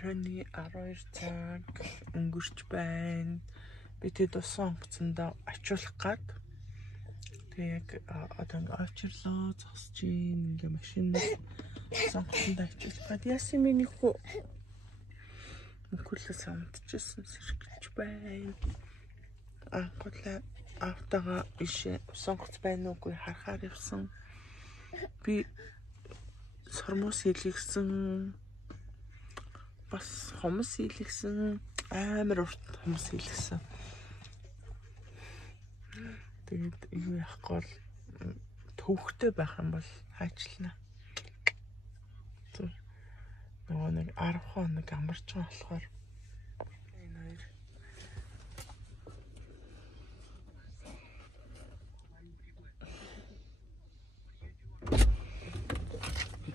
Оройны 12 цаг өнгөрч байна. Би тэд сонгоцсондоо очиулах гад. Тэг яг одоо ингээ очирлоо зогсож ийн ингээ машинаар сонгоцсондоо очиулах гад. Яасан миний хүү мөхөрлөөс амтчихсан сэргэлж байна. Гутлаа автогаа ишээ сонгоц байна уугүй харахаар явсан. Би сормос хийлгсэн. Бас хомс хийлгсэн. Амар урт хомс хийлгсэн. Тэгээд юу яахгүй бол төвхтэй байх юм бол хайчлана. Нөгөө нэг 10 хоног амарч байгаа болохоор энэ хоёр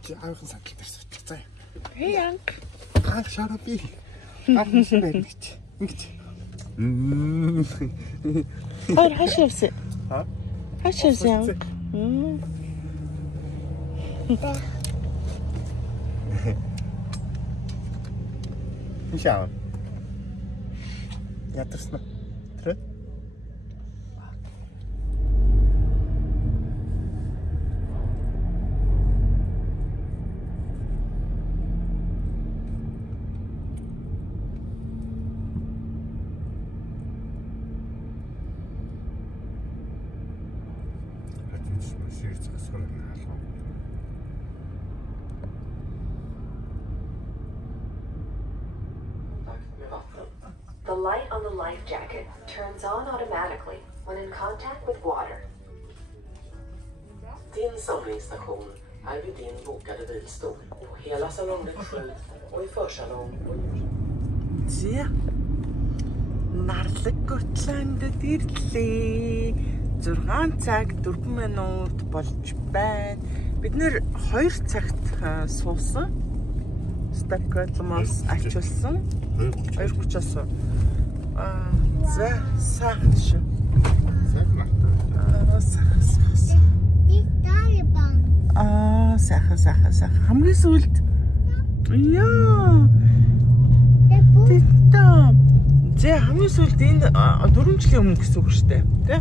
чи аахан сатал дээр суучих заа. Hey Анк. Анк шарапи. Анк шинэ гэж. Ингэж. Ой хашивс. Ха? Хашивс яа. Ишаа. Ятарсна. Тэр. The light on the life jacket turns on automatically when in contact with water. Din samlingsstation är vid din bokade bilstol. Hela salongen skydd och i försalong och Зя. Нарлаг готланд ирлээ. 6 цаг 4 минут болж байна. Бид нэр 2 цагт суусан. Стокгольмоос ачуулсан. 2:30-аас. За сайхан шүү. Сайхан мартай. Сайхан. Сайхан. Хамгийн сүүлд яа. Тэтэ. Зэ хамгийн сүүлд энэ 4 жилийн өмнө гэсэн үг шүү дээ. Тэ?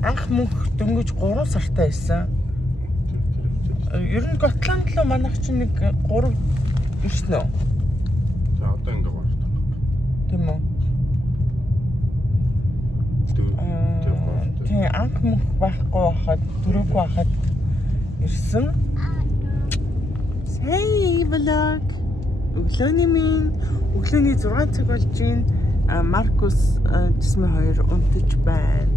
Анх мөнх дөнгөж 3 сартай байсан. Ер нь Готланд руу манайх чинь нэг 3 ирсэн үү? За одоо ингээ 3 таа. Тийм үү? Тийм анх мөнх байхгүй байхад 4 байхад ирсэн. Hey vlog. Өглөөний 6 цаг болж байна. Маркус жисмэ 2 унтаж байна.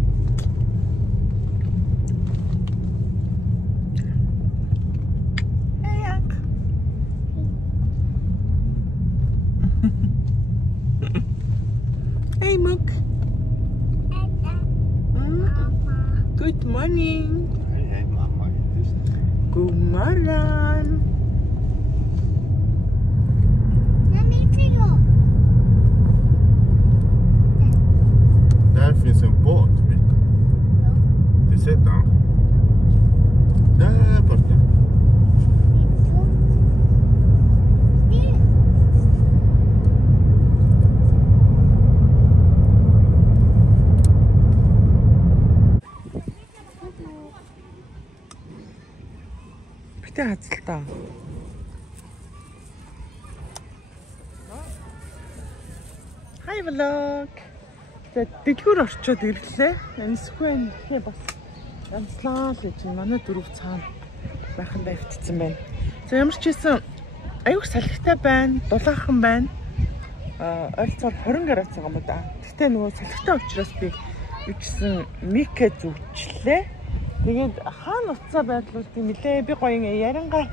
Hey Mook. Good morning. Hey mamma. God morgon. Där finns en båt, Mika. Du ser den? Där borta. Битээ хацалтаа. Hi vlog. Дэлгүүр орчоод ирлээ. Энэсгүй нөхөө бас янзлаа л гэж манай дөрөв цаана байхандаа өвтцсэн байна. За ямар ч байсан аюух салхитай байна, дулаахан байна. Ойролцоогоор 20 градус байгаа юм да. Гэхдээ нөгөө салхитай учраас би үчсэн микэ зүвчлээ. Тэгээд хаана уцаа байдлууд юм лээ. Би гоё яриангаа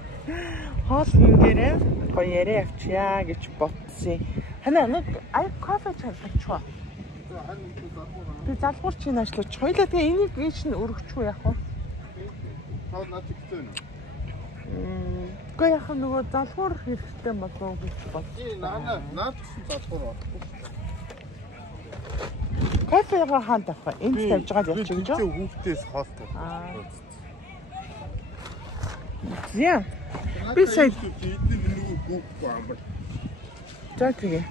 хоол хийгээрээ гоё яриа явчихъя гэж бодсон. Ханаа нэг кофе чалгачваа. Би залгуур чинь ажиллаж хоёлаа тэгээ энийг ээж нь өргөчгүй яах вэ? Таа наад ихтэй нэ. Гэхдээ яах нөгөө залгуур хэрэгтэй болов гэж бодсон. Наад гэсэн залгуур ба. Кофега хаан тавих. Энд тавьж байгаа явчих гэж юу? Хүүхдээс хоолтой. Зя. Би сая хийдэн нөгөө хүүх баамар. За тэгээ.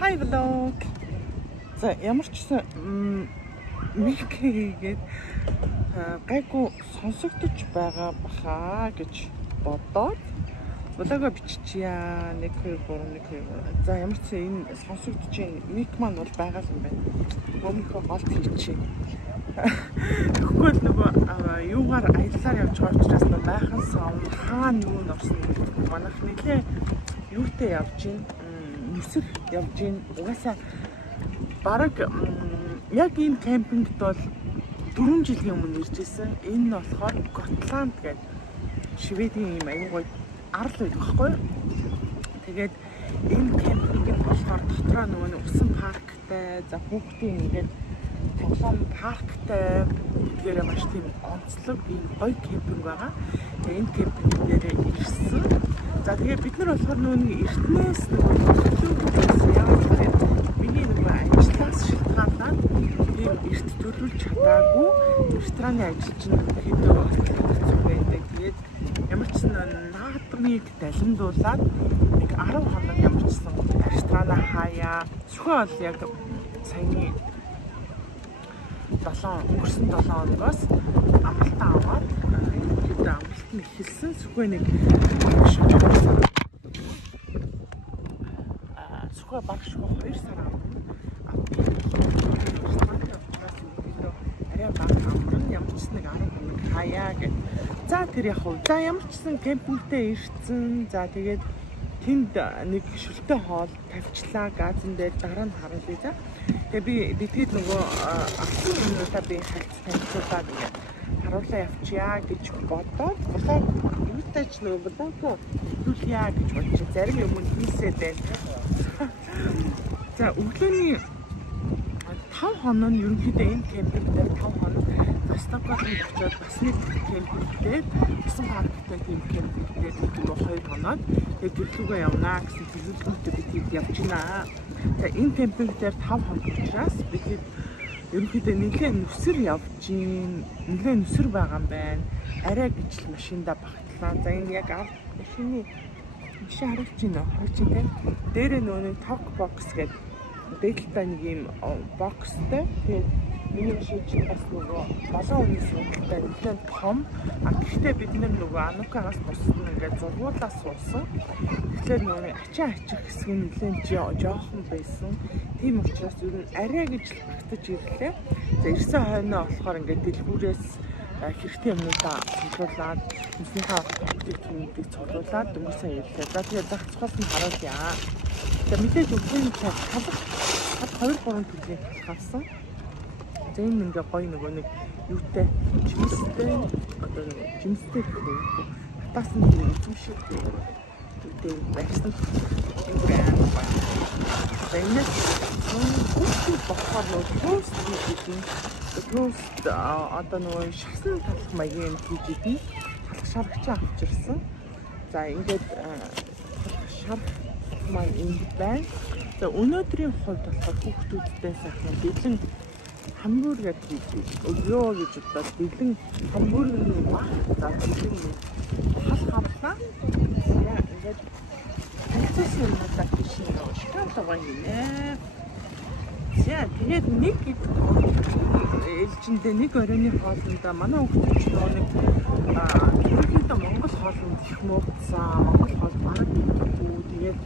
Hi vlog. За ямар ч гэсэн микгээд гайгүй сонсогдож байгаа баха гэж бодоод влогоо биччихъя. 1 2 3 1 2. За ямар ч гэсэн энэ сонсогдож байгаа мик маань бол байгаа юм байна. Өмнөхөө голд хийчихье. Тэгэхгүй л нөгөө юугаар аяллаар явж байгаа учраас нөгөө байхын сон хаана юу н орсон гэдэг манайх нэлээ юутай явж гин нүсэр явж гин угаасаа бараг яг энэ кемпингт бол 4 жилийн өмнө иржсэн. Энэ нь болохоор Готланд гэдэг Шведийн юм аюу гой арал байдаг байхгүй. Тэгээд энэ кемпинг болохоор дотроо нөгөө усан парктай, за хүүхдийн ингээд тоглоом парктай гэдгээр маш тийм онцлог ийм гоё кемпинг байгаа. Тэгээд энэ кемпинг дээр ирсэн. За тэгээд бид нар болохоор нөгөө эртнээс нөгөө миний нөгөө ажлаас шалтгаалаад тийм эрт төлөвлөж чадаагүй рестораны ажил чинь хэд хэцүү байдаг. Тэгээд ямар ч наадмыг далимдуулаад нэг 10 хоног ямар ч ресторана хаяа. Зөвхөн бол яг саяны өнгөрсөн 7 хоногоос амралтаа аваад хэд амралт нь эхэлсэн. Зөвхөн нэг зөвхөн багш 2 сар арай баг амран ямар ч нэг 10 хоног хаяа гэж. За тэр яг уу. За ямар ч гэсэн кемпингтэй ирсэн. За тэгээд тэнд нэг шүлтэй хоол тавьчлаа газан дээр дараа нь харуулъя за. Тэгээ би тэгээд нөгөө авсан юмудаа би хальт танилцуулаад ингээд харуулаа явчихъя гэж бодоод влог юутайч нөгөө влогоо төлөе гэж бодчих. Зарим юм хийсээ байна. За өглөөний 5 хоног нь ерөнхийдөө энэ кемпинг дээр 5 хоног Стокгольмд очиод бас нэг кемпинг дээр усан парктай тийм кемпинг дээр нэг 2 хоног тэгээд гэрлүүгээ явнаа гэсэн төлөвлөлтөд бид явж байна. За энэ кемпинг дээр 5 хоног учраас бид ерөнхийдөө нэлээд нүсэр явж гин, нэлээд нүсэр байгаа юм байна. Арай гэж л машинда багтлаа. За энэ яг машины биш харагч байна. Харагч тийм. Дээрээ нөгөө ток бокс гэдэг дээлтэй нэг юм бокстэй. Тэгээд миний машин чинь бас нөгөө болон үний сүнэлтэй нэлээд том. Гэхдээ бид нөгөө Анукагаас бусна ингээд зургуулаас суусан. Тэгэхээр нөгөө ачаа ачих хэсэг нь нэлээд жоохон байсан. Тийм учраас ер нь арай гэж л багтаж ирлээ. За ирсэн хойноо болохоор ингээд дэлгүүрээс хэрэгтэй юмнуудаа цуглуулад хүмүүсийнхаа бүтээгдэхүүнүүдийг цуглуулад дөнгөсөн ирлээ. За тэгээд зах цухаас нь харуулъя. За мэдээж өглөөний цай талах 2-3 төрлийн талхавсан. За энэ ингээ гоё нөгөө нэг юутай жимстэй одоо жимстэй гэх юм. Хатаас нь эзэмшиг юутай байсан. За энэс хүүхдүүд болохоор нөгөө тост хийдэг. Тост одоо нөгөө шагсан талах маягийн хийдэг. Талах шаргачаа авч ирсэн. За ингээд шарх маань энд байна. За өнөөдрийн хувьд болохоор хүүхдүүдтэй сайхан бэлэн хамбургер хийдэг. Өглөө гэж бодоод бэлэн хамбургерний баг. За бэлэн хал хавлаа. Яа ингээд хэцүү юм надад тийш нэг шоколад гинэ. За тэгээд нэг ээлжиндээ нэг оройны хоолндоо манай хүүхдүүд ч нэг ерөнхийдөө Монгол хоолнд их муудсан. Монгол хоол бараг идэггүй. Тэгээд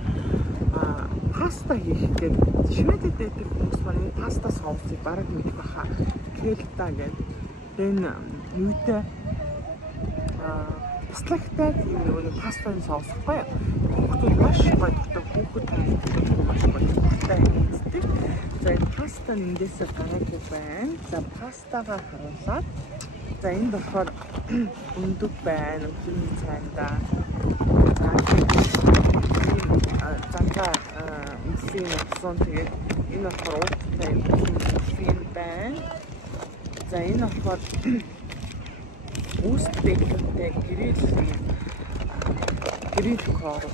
паста хийхдээ Шведэд байдаг хүмүүс маань паста соусыг бараг мэдэх баха. Келта гэдэг. Энэ юутай буслагтай нөгөө пастаны соус гоё. Хүүхдүүд маш гоё дутдаг. Хүүхдүүд маш гоё дутдаг хийдэг. За энэ паста эндээсээ гараад байна. За пастагаа харуулаад за энэ болохоор өндөг байна. Өглөөний цайнда. Зангаа мөсийн авсан. Тэгээд энэ болохоор ууттай юм байна. За энэ болохоор Узбектэй гриль кор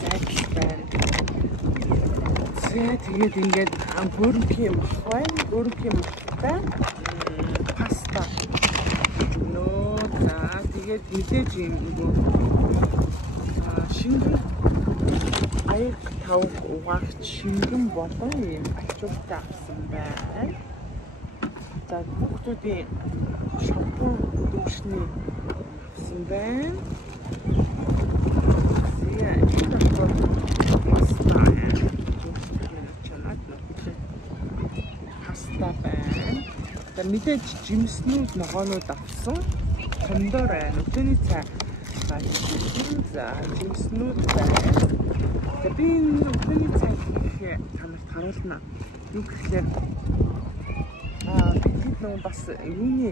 зайч байна. Тэгээд ингээд гөрөнхийн байна. Гөрөнхийн махтай паста. Нөө за тэгээд мэдээж юм шингэн аяг тавг угаагч шингэн болон ийм ачуултаа авсан байна. За хүүхдүүдийн шампунь дүүшний авсан байна. Хаста байна. За мэдээж жимснүүд ногоонууд авсан. Кондор байна. Өдөөний цай за жимснүүд байна. За би өдөөний цай хийх танарт харуулна. Юу гэхээр бид нэг бас юуны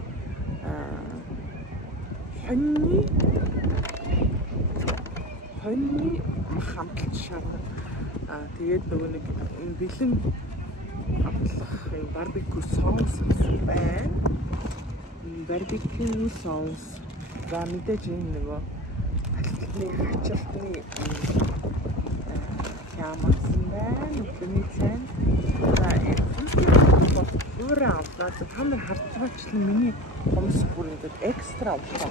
хоньны хамтлж шаарна. Тэгээд нөгөө нэг бэлэн хамтлах барбекю соус байна. Барбекю соус. За мэдээж энэ нөгөө алтны хачилтны ямарсан байна. Өдөөний цай. За өөрөө авлаа. Та нар харж байгаачлан миний хомс бүр ингээд экстра авлаа.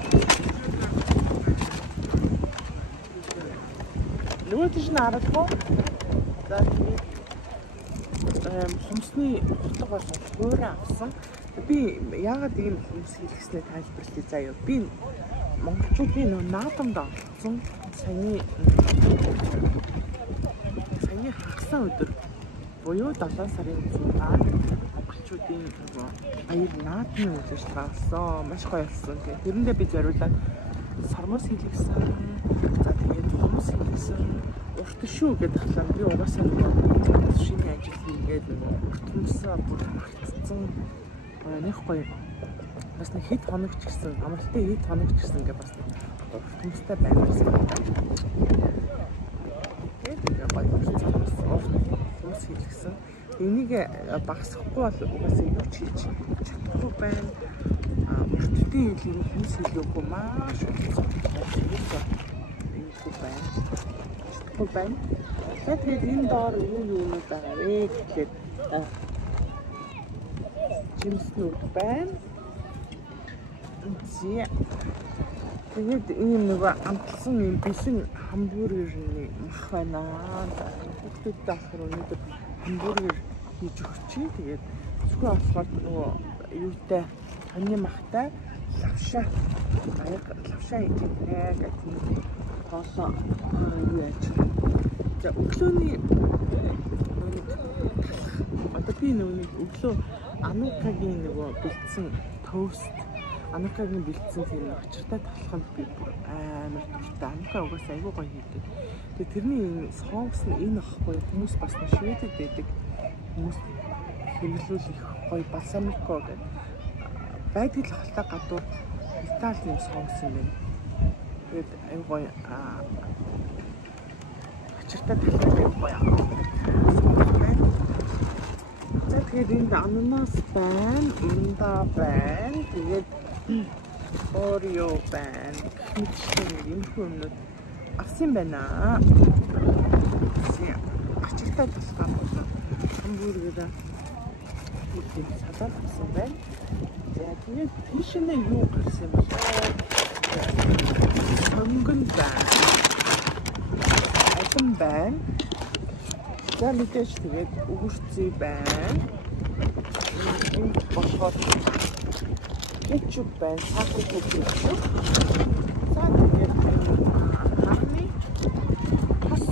Нөгөө тийш нь харахгүй. За хомсны утга бол өөрөө авсан. Би яагаад ийм хомс хийлгэснээ тайлбарлая заяа. Би монголчуудын нөгөө наадамд олцсон саяны хагас өдөр буюу 7 сарын 6-нд монголчуудын нөгөө аяг наадмын үйл ажиллагаа болсон. Маш гоё болсон. Тэрэндээ би зориулаад сормос хийлгэсэн. За тэгээд хомс хийлгэсэн. Урт шүү гэдэг талаар би угаасаа нөгөө шинэ ажил хийгээд нөгөө урт хомсоо бүр багтцсан. Нэг гоё. Бас нэг хэд хоног ч гэсэн амралтын хэд хоног ч гэсэн ингээ бас урт хомстой байсан. Тэгээд гоё хомс хийлгэсэн. Энийг багасгахгүй бол угаасаа юу ч хийж чадахгүй байна. Уртдын хэлийг хомс хийлгөөгүй маш байна. Тэгээд энэ доор юу байгаа вэ гэхээр жимснүүд байна. Тэгээд ийм нөгөө амтлсан ийм бэлэн хамбургерний мах байна. Хүүхдүүдтэй болохоор өнөөдөр хамбургер хийж өгчээ. Тэгээд зөвхөн болохоор нөгөө юутай хоньны махтай лавшаа хийж ирнэ гэдэг хоолоо юу яаж. За өглөөний одоо би өглөө анукагийн нөгөө бэлдсэн тост анукагийн бэлдсэн тийм очиртай талханд би амар дуртай. Анука угаасаа айгүй гоё хийдэг. Тэгээ тэрний соус нь энэ ахгүй хүмүүс бас шведэд байдаг хүмүүс хэрэглүүл их гоё балсамико гэдэг байдаг л холтой гадуур Италийн соус юм байна. Тэгээд айгүй гоё очиртай талханд айгүй гоё. За тэгээд энд ананас байна, унда байна. Тэгээд Oreo байна. Мэдчихсэн юм хүмүүс авсан байна. Ачигтай тусгай болоо. Хамбургер бүгд салаад авсан байна. За тэгээд тийш нь юу гарсан бэ? Сонгон байна. Атом байна. За мэдээж тэгээд өгөрцөө байна. Энд болохоор кетчуп байна. Сахар кетчуп. За тэгээд харны бас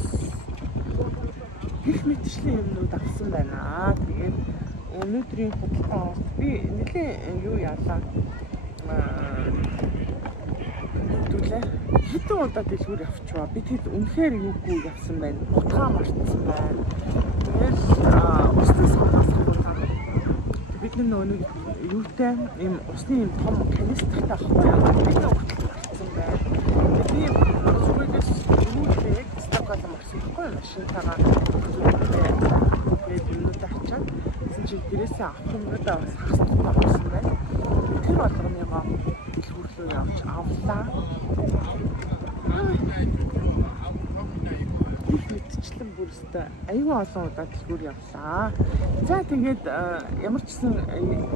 их мэтчлийн юмнууд авсан байна. Тэгээд өнөөдрийн худалдаа би нэлээд юу яалаа. Хэдэн удаа дэлгүүр явчихваа. Би тэгэд үнэхээр юугүй явсан байна. Утгаа мартсан байна. Тэгээд усны савтасгүй таа. Бид нэг юутай ийм усны ийм том канистртай авахгүй. Би утсан байна. Би зүгээс юутэй стокад марсахгүй машинтайгаа тэгээд юунууд авчаад гэсэн чи гэрээсээ авах юмудаа бас хасахгүй авсан байна. Тэр болгоныгоо дэлгүүрлөө явж авлаа. Мэдчлэн бүрстэ аюу олон удаа дэлгүүр явлаа. За тэгээд ямар ч гэсэн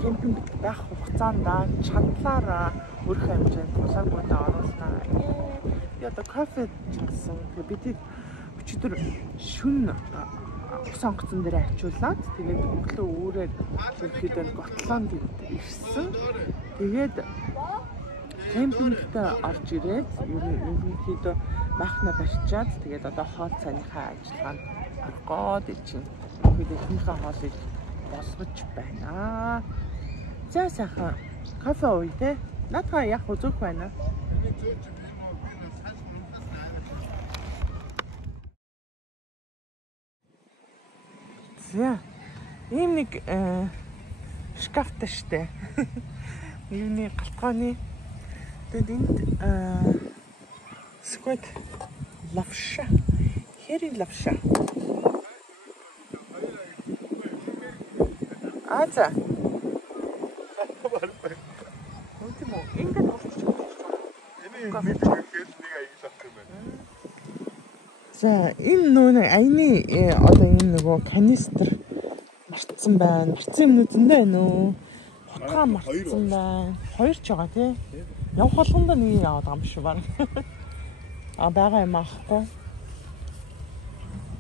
кемпинг байх хугацаанд чадлаараа өөрийнхөө хэмжээнд тулаагуудаа оруулснаа. Би одоо кофе чалсан. Тэгээд бид өчигдөр шүн сонгоцсон дээр ачуулаад тэгээд өглөө өөрөөр ерөнхийдөө Готландд ирсэн. Тэгээд кемпингт орж ирээд ерөнхийдөө махна барьчаад тэгээд одоо хоол цайныхаа ажиллагаанд оргоод ичнэ. Тэгээд эхнийхээ хоолыг болгож байна. За сайхан кофе ууя те. Наадхаа яг үзүүх байна. За ийм нэг шкафтай штэ. Юуны галтгооны тэгээд энд сквот лавша. Хэрэг лавша. За. Үнтимо ингээд орчих. За энэ нүүн аяны одоо энэ нөгөө канистр марцсан байна. Марцсан юмнууд зөндөө байна уу? Хотгоо марцсан байна. Хоёр ч байгаа тий. Явах болгонд нэг яваад байгаа юм шиг байна. Бага юм аахгүй.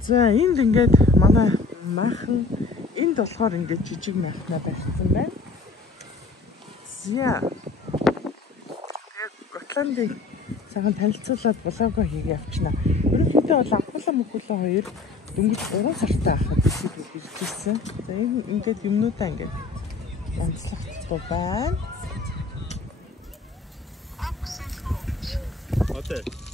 За энд ингээд манай махан энд болохоор ингээд жижиг махнаа барьсан байна. За. Готландыг цагаан танилцуулаад блогоо хийгээ явчихна. Ерөнхийдөө бол анхуулаа мөхөлөө хоёр дөнгөж 3 сартай ахад ирсэн. За ингээд юмнуудаа ингээд онцлогдсон байна. 어때?